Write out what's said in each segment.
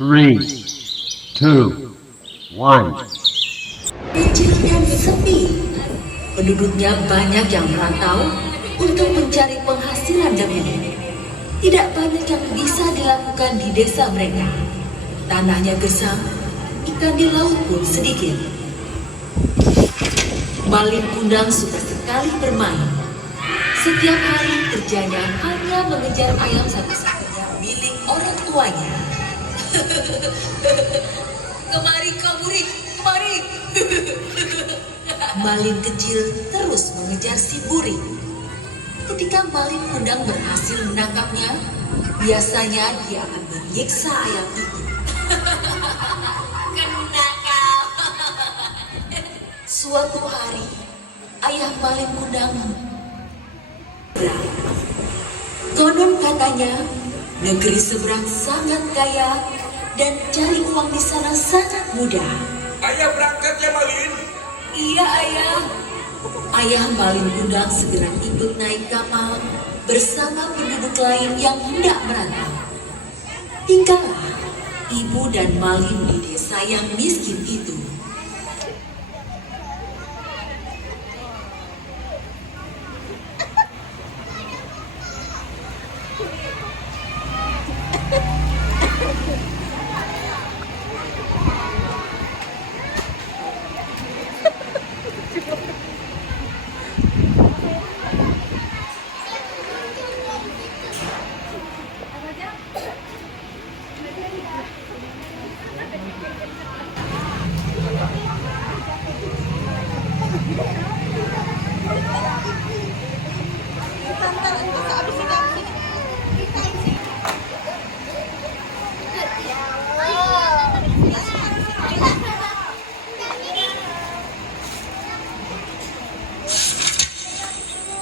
Three, two, one. Kecil dan sepi. Penduduknya banyak yang merantau untuk mencari penghasilan lebih. Tidak banyak yang bisa dilakukan di desa mereka. Tanahnya gersam, ikan di laut pun sedikit. Malin Kundang suka sekali bermain. Setiap hari kerjanya hanya mengejar ayam satu-satunya milik orang tuanya. Kemari kau Burik, kemari. Malin kecil terus mengejar si Burik. Ketika Malin Kundang berhasil menangkapnya, biasanya dia akan menyiksa ayam itu. Kena kau. Suatu hari, ayah Malin Kundang konon katanya, negeri seberang sangat kaya dan cari uang di sana sangat mudah. Ayah berangkat ya Malin. Iya ayah. Ayah Malin Kundang segera ikut naik kapal bersama penduduk lain yang hendak merantau. Tinggallah ibu dan Malin di desa yang miskin itu.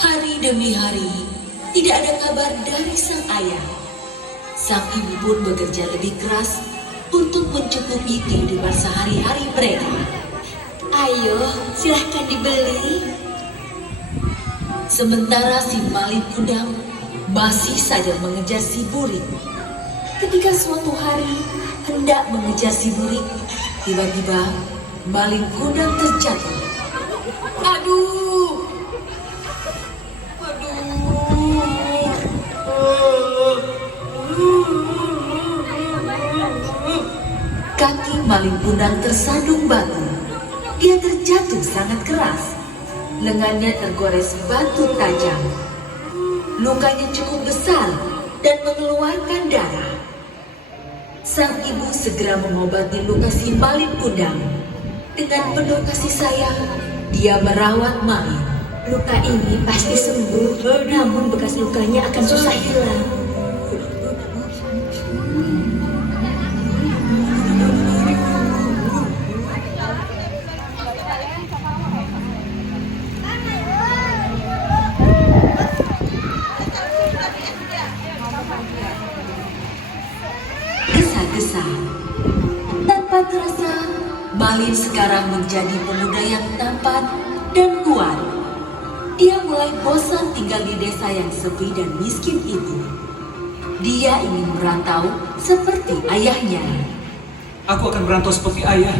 Hari demi hari, tidak ada kabar dari sang ayah. Sang ibu pun bekerja lebih keras untuk mencukupi kehidupan sehari-hari mereka. Ayo, silahkan dibeli. Sementara si Malin Kundang masih saja mengejar si Burik. Ketika suatu hari hendak mengejar si Burik, tiba-tiba Malin Kundang terjatuh. Aduh! Kaki Malin Kundang tersandung batu. Dia terjatuh sangat keras. Lengannya tergores batu tajam. Lukanya cukup besar dan mengeluarkan darah. Sang ibu segera mengobati luka si Malin Kundang. Dengan penuh kasih sayang, dia merawat Malin. Luka ini pasti sembuh, namun bekas lukanya akan susah hilang. Gesa-gesa. Tanpa terasa, Malin sekarang menjadi pemuda yang tampan dan kuat. Dia mulai bosan tinggal di desa yang sepi dan miskin itu. Dia ingin merantau seperti ayahnya. Aku akan merantau seperti ayah.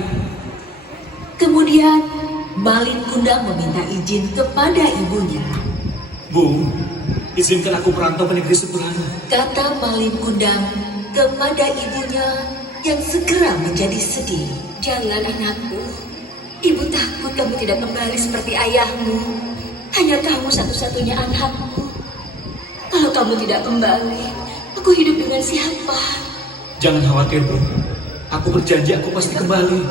Kemudian, Malin Kundang meminta izin kepada ibunya. Bu, izinkan aku merantau ke negeri seberang. Kata Malin Kundang kepada ibunya yang segera menjadi sedih. Jangan anakku, ibu takut kamu tidak kembali seperti ayahmu. Hanya kamu satu-satunya anakku. Kalau kamu tidak kembali, aku hidup dengan siapa? Jangan khawatir, Bu. Aku berjanji aku pasti kembali.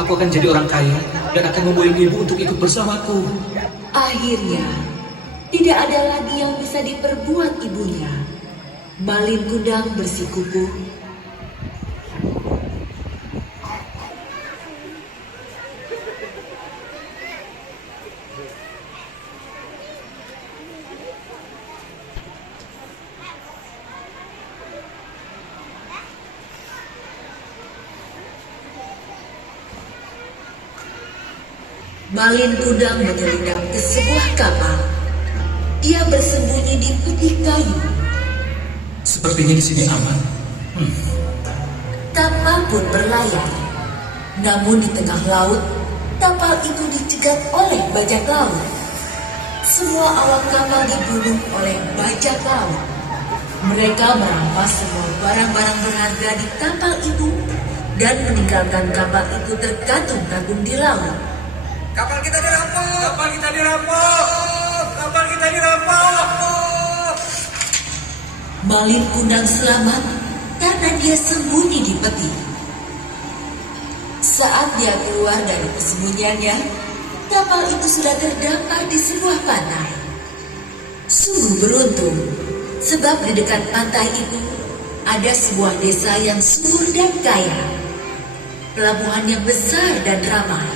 Aku akan jadi orang kaya dan akan memboyong ibu untuk ikut bersamaku. Akhirnya, tidak ada lagi yang bisa diperbuat ibunya. Malin Kundang bersikukuh. Malin Kundang menyelinap ke sebuah kapal. Dia bersembunyi di putih kayu. Sepertinya di sini aman. pun berlayar. Namun di tengah laut, kapal itu dicegat oleh bajak laut. Semua awak kapal dibunuh oleh bajak laut. Mereka merampas semua barang-barang berharga di kapal itu dan meninggalkan kapal itu tergantung-gantung di laut. Kapal kita dirampok! Kapal kita dirampok! Kapal kita dirampok! Malin Kundang selamat karena dia sembunyi di peti. Saat dia keluar dari persembunyiannya, kapal itu sudah terdampar di sebuah pantai. Sungguh beruntung, sebab di dekat pantai itu ada sebuah desa yang subur dan kaya. Pelabuhan yang besar dan ramai.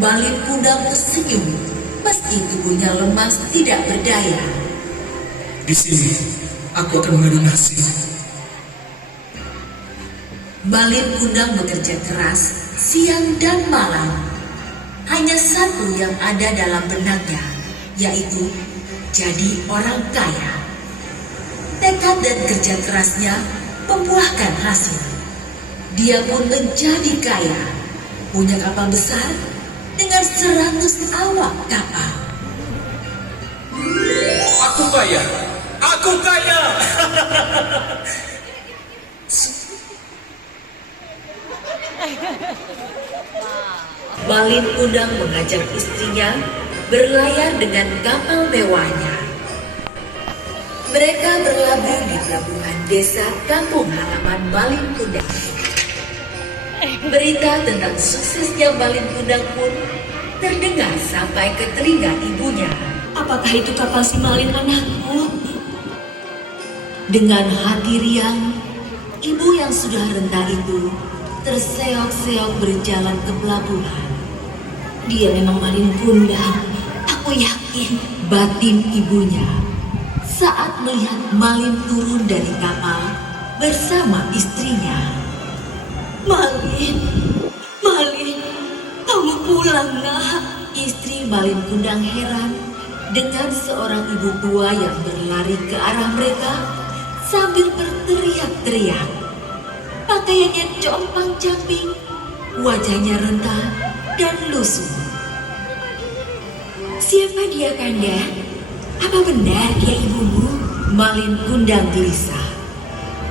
Malin Kundang tersenyum, meski tubuhnya lemas tidak berdaya. Di sini, aku akan mengadu nasib. Malin Kundang bekerja keras siang dan malam. Hanya satu yang ada dalam benaknya, yaitu jadi orang kaya. Tekad dan kerja kerasnya membuahkan hasil. Dia pun menjadi kaya, punya kapal besar dengan 100 awak kapal. Aku kaya! Aku kaya! Malin Kundang mengajak istrinya berlayar dengan kapal mewahnya. Mereka berlabuh di pelabuhan desa kampung halaman Malin Kundang. Berita tentang suksesnya Malin Kundang pun terdengar sampai ke telinga ibunya. Apakah itu kapal si Malin anakku? Dengan hati riang, ibu yang sudah renta itu terseok-seok berjalan ke pelabuhan. Dia memang Malin Kundang. Aku yakin. Batin ibunya saat melihat Malin turun dari kapal bersama istrinya. Malin, Malin, kamu pulang nak. Istri Malin Kundang heran dengan seorang ibu tua yang berlari ke arah mereka sambil berteriak-teriak. Pakaiannya compang-camping, wajahnya renta dan lusuh. Siapa dia, Kanda? Apa benar dia ibumu? Malin Kundang gelisah.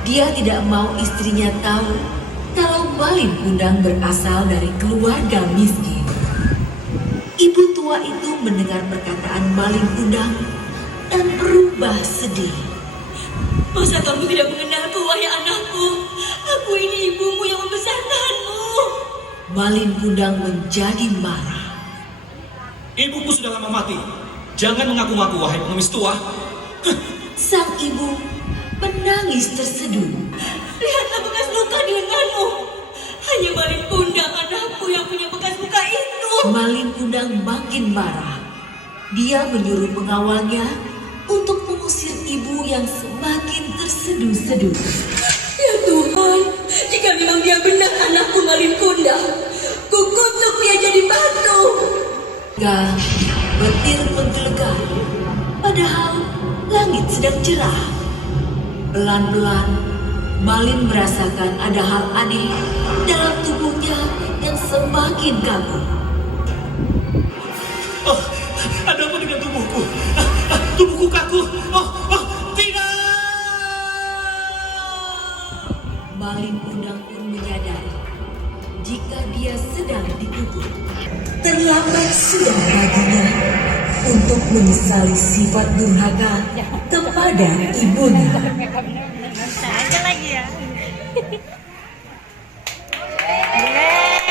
Dia tidak mau istrinya tahu kalau Malin Kundang berasal dari keluarga miskin. Ibu tua itu mendengar perkataan Malin Kundang dan berubah sedih. Masa kamu tidak mengenalku, wahai anakku? Aku ini ibumu yang membesarkanmu. Malin Kundang menjadi marah. Ibuku sudah lama mati. Jangan mengaku-ngaku, wahai pengemis tua. Sang ibu menangis terseduh. Lihatlah bekas luka di lenganmu. Hanya Malin Kundang anakku yang punya bekas luka itu. Malin Kundang makin marah. Dia menyuruh pengawalnya untuk mengusir ibu yang semakin terseduh-seduh. Ya Tuhan, jika memang dia benar anakku Malin Kundang, kukutuk dia jadi batu. Gak, petir menggelegar. Padahal langit sedang cerah. Pelan-pelan, Malin merasakan ada hal aneh dalam tubuhnya yang semakin kaku. Oh, ada apa dengan tubuhku? Tubuhku kaku. Tidak! Malin Kundang pun menyadari jika dia sedang dikubur. Terlambat sudah baginya untuk menyesali sifat durhaka kepada ibunya. Aja lagi ya. Yeay.